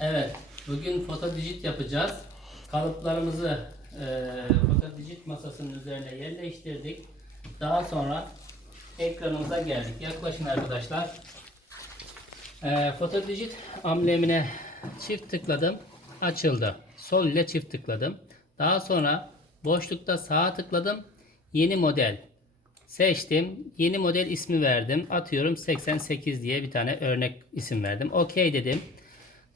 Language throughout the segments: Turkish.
Evet, bugün fotodijit yapacağız. Kalıplarımızı e, fotodijit masasının üzerine yerleştirdik. Daha sonra ekranımıza geldik. Yaklaşın arkadaşlar. E, fotodijit amblemine çift tıkladım. Açıldı. Sol ile çift tıkladım. Daha sonra boşlukta sağa tıkladım. Yeni model seçtim. Yeni model ismi verdim. Atıyorum 88 diye bir tane örnek isim verdim. OK dedim.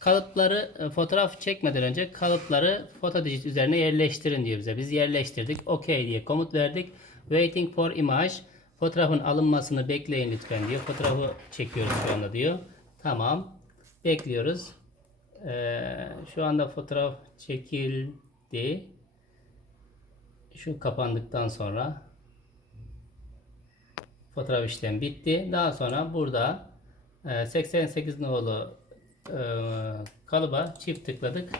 Kalıpları e, fotoğraf çekmeden önce kalıpları fotodijit üzerine yerleştirin diyor bize. Biz yerleştirdik. OK diye komut verdik. Waiting for image. Fotoğrafın alınmasını bekleyin lütfen diyor. Fotoğrafı çekiyoruz şu anda diyor. Tamam. Bekliyoruz. Ee, şu anda fotoğraf çekildi. Şu kapandıktan sonra fotoğraf işlemi bitti. Daha sonra burada e, 88 nolu e, kalıba çift tıkladık.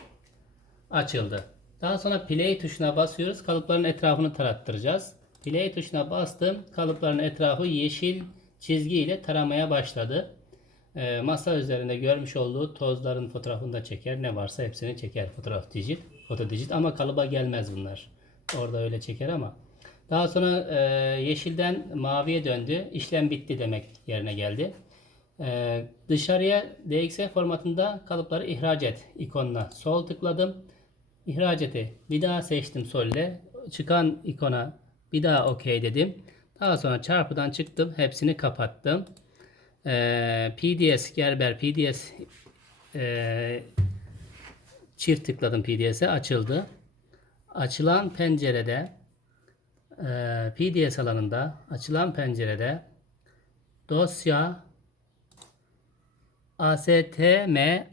Açıldı. Daha sonra play tuşuna basıyoruz. Kalıpların etrafını tarattıracağız. Play tuşuna bastım. Kalıpların etrafı yeşil çizgi ile taramaya başladı. E, masa üzerinde görmüş olduğu tozların fotoğrafını da çeker. Ne varsa hepsini çeker fotoğraf dijit. Fotodijit ama kalıba gelmez bunlar. Orada öyle çeker ama. Daha sonra e, yeşilden maviye döndü. İşlem bitti demek yerine geldi. E, dışarıya DXF formatında kalıpları ihraç et ikonuna sol tıkladım. İhraç eti bir daha seçtim sol. Çıkan ikona bir daha OK dedim. Daha sonra çarpıdan çıktım. Hepsini kapattım. E, PDS Gerber PDS e, çift tıkladım PDS'e açıldı. Açılan pencerede e, PDS alanında açılan pencerede dosya ASTMAMA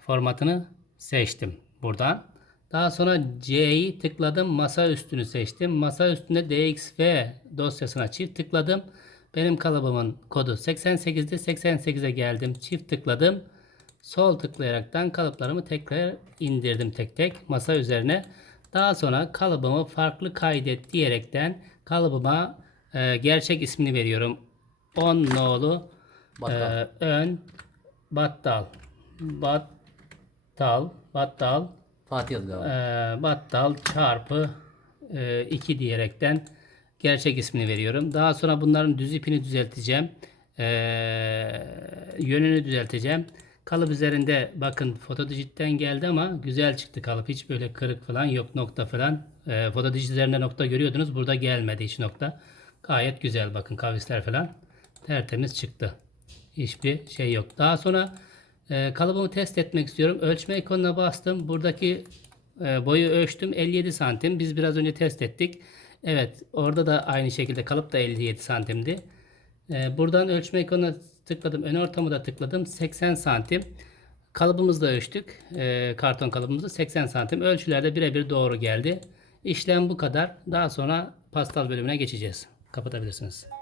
formatını seçtim buradan. Daha sonra C'yi tıkladım. Masa üstünü seçtim. Masa üstünde DXF dosyasına çift tıkladım. Benim kalıbımın kodu 88'di. 88'e geldim. Çift tıkladım. Sol tıklayaraktan kalıplarımı tekrar indirdim tek tek masa üzerine. Daha sonra kalıbımı farklı kaydet diyerekten kalıbıma e, gerçek ismini veriyorum. 10 nolu Battal. e, ön battal. Battal. Battal. Fatih yazdı e, galiba. battal çarpı 2 diyerekten gerçek ismini veriyorum. Daha sonra bunların düz ipini düzelteceğim. E, yönünü düzelteceğim. Kalıp üzerinde bakın fotodijitten geldi ama güzel çıktı kalıp. Hiç böyle kırık falan yok nokta falan. E, fotodijit üzerinde nokta görüyordunuz. Burada gelmedi hiç nokta. Gayet güzel bakın kavisler falan. Tertemiz çıktı. Hiçbir şey yok. Daha sonra e, kalıbımı test etmek istiyorum. Ölçme ikonuna bastım. Buradaki e, boyu ölçtüm. 57 santim. Biz biraz önce test ettik. Evet orada da aynı şekilde kalıp da 57 santimdi. E, buradan ölçme ikonuna tıkladım. Ön ortamı da tıkladım. 80 santim. Kalıbımızı da ölçtük. E, karton kalıbımızı 80 santim. Ölçülerde birebir doğru geldi. İşlem bu kadar. Daha sonra pastal bölümüne geçeceğiz. Kapatabilirsiniz.